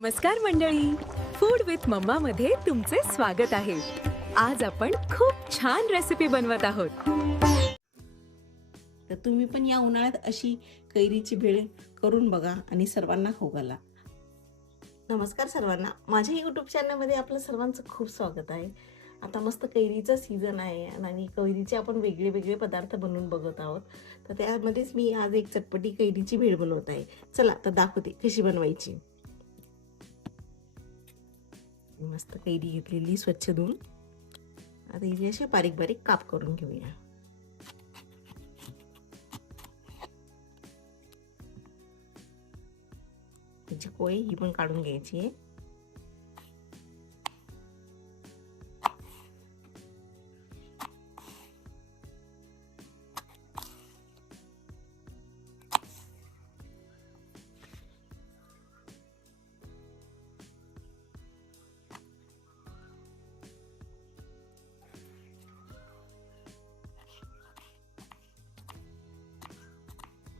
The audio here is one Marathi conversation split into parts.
नमस्कार मंडळी, फूड विथ मम्मा मध्ये तुमचे स्वागत आहे. आज आपण खूप छान रेसिपी बनवत आहोत. तर तुम्ही पण या उन्हाळ्यात अशी कैरीची भेळ करून बघा आणि सर्वांना खाऊ घाला. नमस्कार सर्वांना, माझ्या यूट्यूब चॅनलमध्ये आपलं सर्वांचं खूप स्वागत आहे. आता मस्त कैरीचा सीझन आहे आणि कैरीचे आपण वेगळे वेगळे पदार्थ बनवून बघत आहोत. तर त्यामध्येच मी आज एक चटपटी कैरीची भेळ बनवत आहे. चला तर दाखवते कशी बनवायची. मस्त कैरी घेतलेली स्वच्छ धुवून आता हिचे असे बारीक बारीक काप करून घेऊया. त्याची कोय ही पण काढून घ्यायची आहे.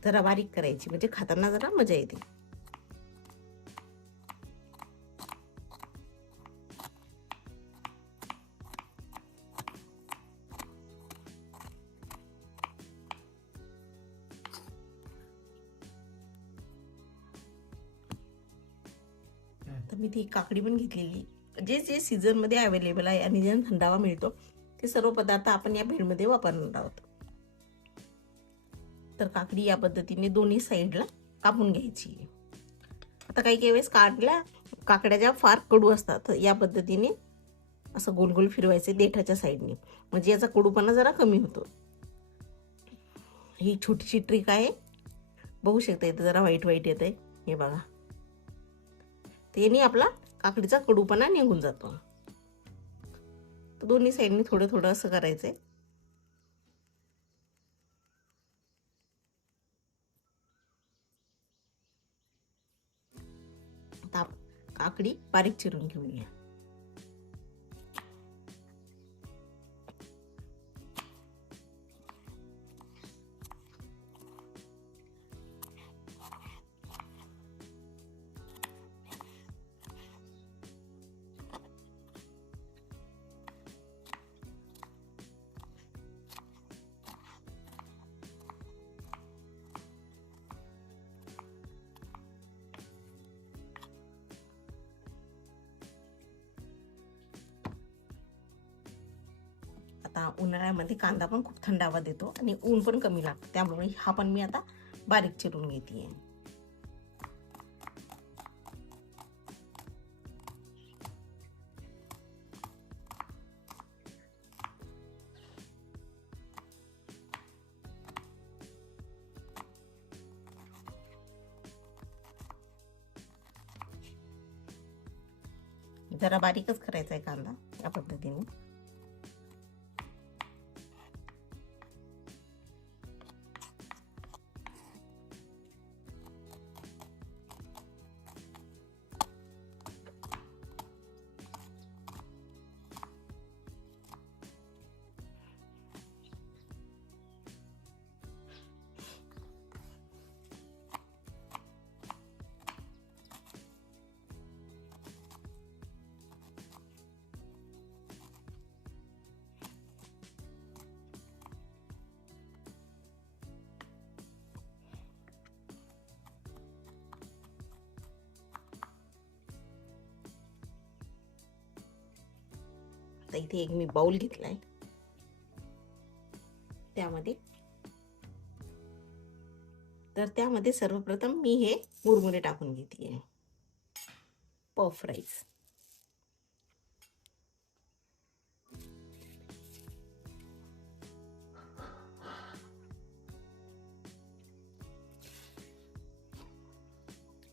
जरा बारीक करायची म्हणजे खाताना जरा मजा येते. तर मी ती काकडी पण घेतलेली. जे जे सीझन मध्ये अवेलेबल आहे आणि ज्यांना थंडावा मिळतो ते सर्व पदार्थ आपण या भेळमध्ये वापरणार आहोत. तर काकडी या पद्धतीने दोन्ही साईडला कापून घ्यायची. आता काही काही वेळेस काकड्या ज्या फार कडू असतात तर या पद्धतीने असं गोल गोल फिरवायचे देठाच्या साईडने, म्हणजे याचा कडूपणा जरा कमी होतो. ही छोटीशी ट्रिक आहे, बघू शकता. इथं जरा व्हाईट व्हाईट येत आहे, हे बघा. त्याने आपला काकडीचा कडूपणा निघून जातो. तर दोन्ही साईडने थोडं थोडं असं करायचंय. आता काकडी बारीक चिरून घेऊया. आता उन्हाळ्यामध्ये कांदा पण खूप थंडावा देतो आणि ऊन पण कमी लागतं, त्यामुळे हा पण मी आता बारीक चिरून घेते. जरा बारीकच करायचा आहे कांदा या पद्धतीने. आता इथे एक मी बाउल घेतलाय, त्यामध्ये सर्वप्रथम मी हे मुरमुरे टाकून घेते. Puff rice.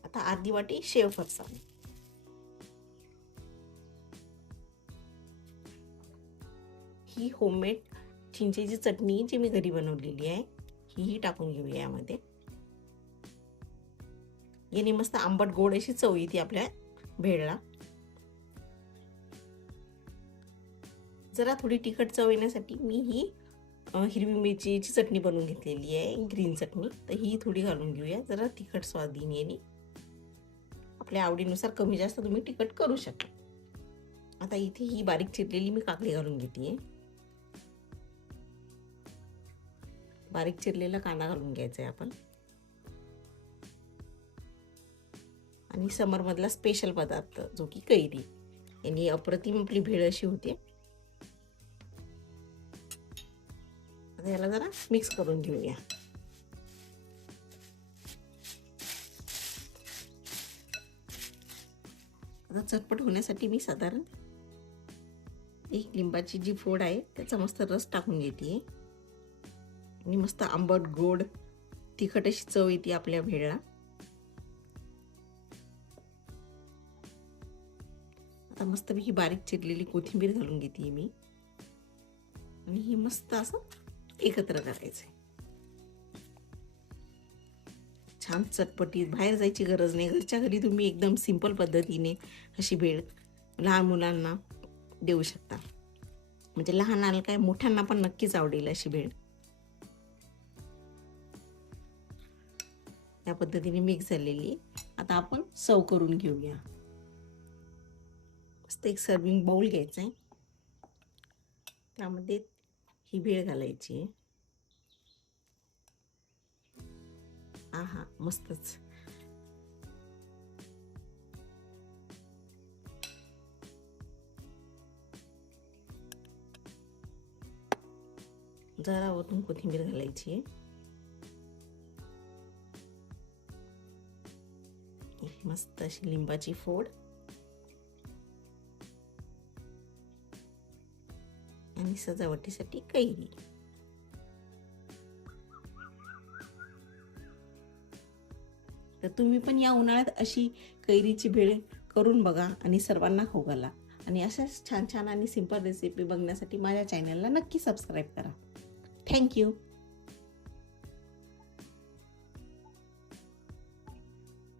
आता अर्धी वाटी शेव फरसाण. ही होममेड चिंचेची चटणी जी मी घरी बनवलेली आहे ही टाकून घेऊया यामध्ये. याने मस्त आंबट गोड अशी चव येते आपल्या भेळला. जरा थोडी तिखट चव येण्यासाठी मी ही हिरवी मिरचीची चटणी बनवून घेतलेली आहे, ग्रीन चटणी. तर ही थोडी घालून घेऊया, जरा तिखट स्वाद येईल. आपल्या आवडीनुसार कमी जास्त तुम्ही तिखट करू शकता. आता इथे ही बारीक चिरलेली मी काकडी घालून घेते. बारीक चिरलेला कांदा घालून घ्यायचा आहे आपण. आणि समरमधला स्पेशल पदार्थ जो की कैरी, यांनी अप्रतिम आपली भेळ अशी होते. आता याला जरा मिक्स करून घेऊया. आता चटपट होण्यासाठी मी साधारण एक लिंबाची जी फोड आहे त्याचा मस्त रस टाकून घेते. आणि मस्त आंबट गोड तिखट अशी चव येते आपल्या भेळला. आता मस्त ही बारीक चिरलेली कोथिंबीर घालून घेते मी. आणि ही मस्त असं एकत्र करायचंय. छान चटपटीत, बाहेर जायची गरज नाही. घरच्या घरी तुम्ही एकदम सिंपल पद्धतीने अशी भेळ लहान मुलांना देऊ शकता. म्हणजे लहानाला काय, मोठ्यांना पण नक्कीच आवडेल अशी भेळ. या पद्धतीने मिक्स झालेली. आता आपण सर्व करून घेऊया. मस्त एक सर्विंग बाउल घ्यायचा आहे. त्यामध्ये ही भेळ घालायची. आहा, मस्तच. जरा वरून कोथिंबीर घालायची. मस्त अशी लिंबाची फोड आणि सजावटीसाठी कैरी. तर तुम्ही पण या उन्हाळ्यात अशी कैरीची भेळ करून बघा आणि सर्वांना खाऊ घाला. आणि अशाच छान छान आणि सिंपल रेसिपी बघण्यासाठी माझ्या चॅनलला नक्की सबस्क्राईब करा. थँक्यू.